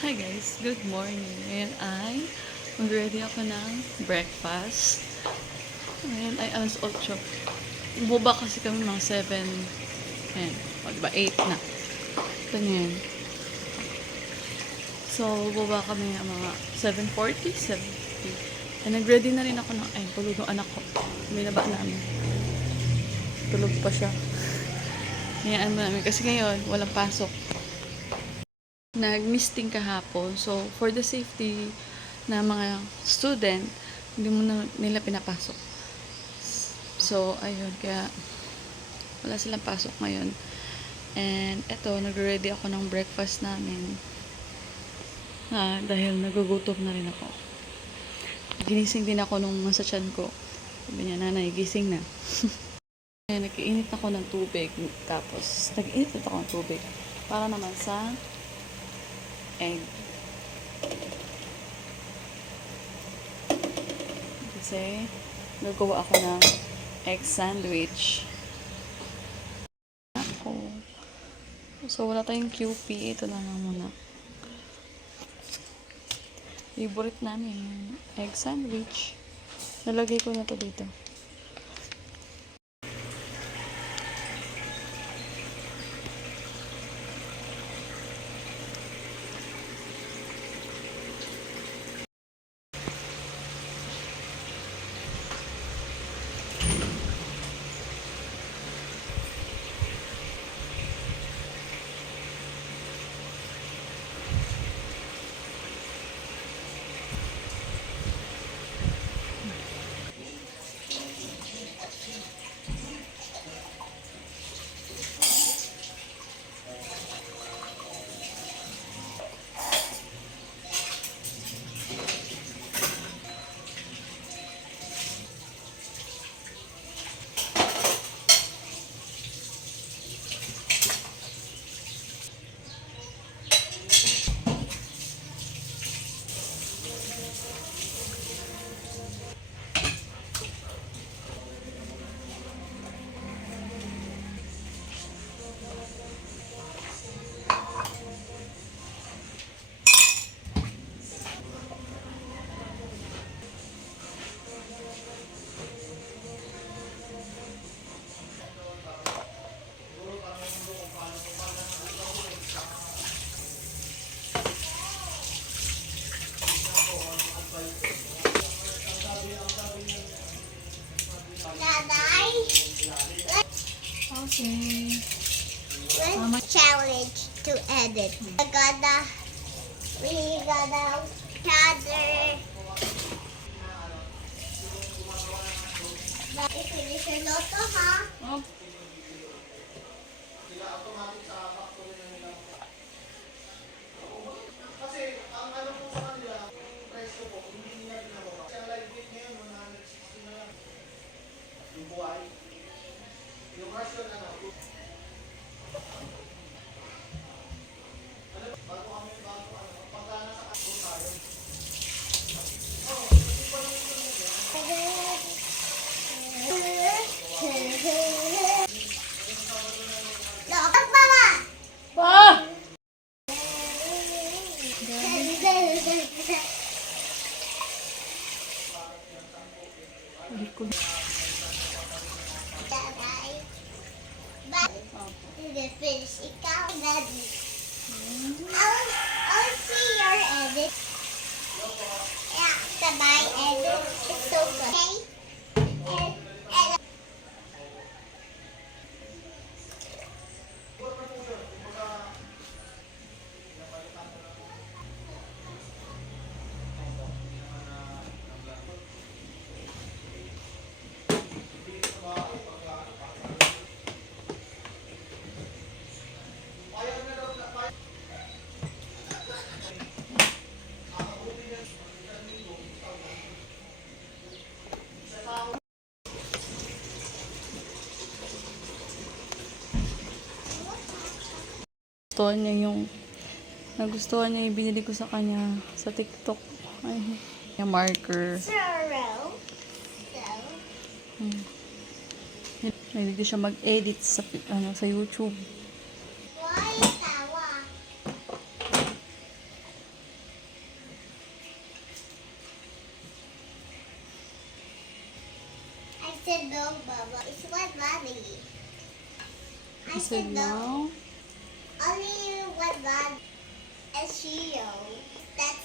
Hi guys, good morning. Ngayon ay mag-ready ako ng breakfast. Ngayon ay alas 8. Buba kasi kami mga 7. Ayan, o diba 8 na. Ito na yan. So, buba kami mga 7:40, 7:50. And nag-ready na rin ako ng, ay, tulog yung anak ko. Binaba namin. Tulog pa siya. Hayaan mo namin kasi ngayon walang pasok. Nag-misting kahapon. So, for the safety na mga student, hindi mo na nila pinapasok. So, ayun. Kaya, wala silang pasok ngayon. And, eto, nag-ready ako ng breakfast namin. Dahil nagugutom na rin ako. Ginising din ako nung nasa tiyan ko. Sabi niya, nanay, gising na. Ayan, nag-iinit ako ng tubig. Tapos, nag-iinit ako ng tubig. Para naman sa egg. Kasi, gagawa ako ng egg sandwich. Ako. So, wala tayong QP. Ito na lang muna. Favorite namin, egg sandwich. Nalagay ko na to dito. Okay. Let's challenge to edit. We gotta gather. Finish your loto, ha? Oh. Loto, mama! Pa! Likod. Finish. Ikaw, Daddy. I'll see your edit. Yeah, sabay edit. It's so good. Okay? And Nagustuhan niya yung binili ko sa kanya sa TikTok. Ay, yung marker. sorrow. Hindi siya mag-edit sa YouTube. Why tawa? said no, Mama. It's one mommy. I You said no? Only one mommy. And she knows that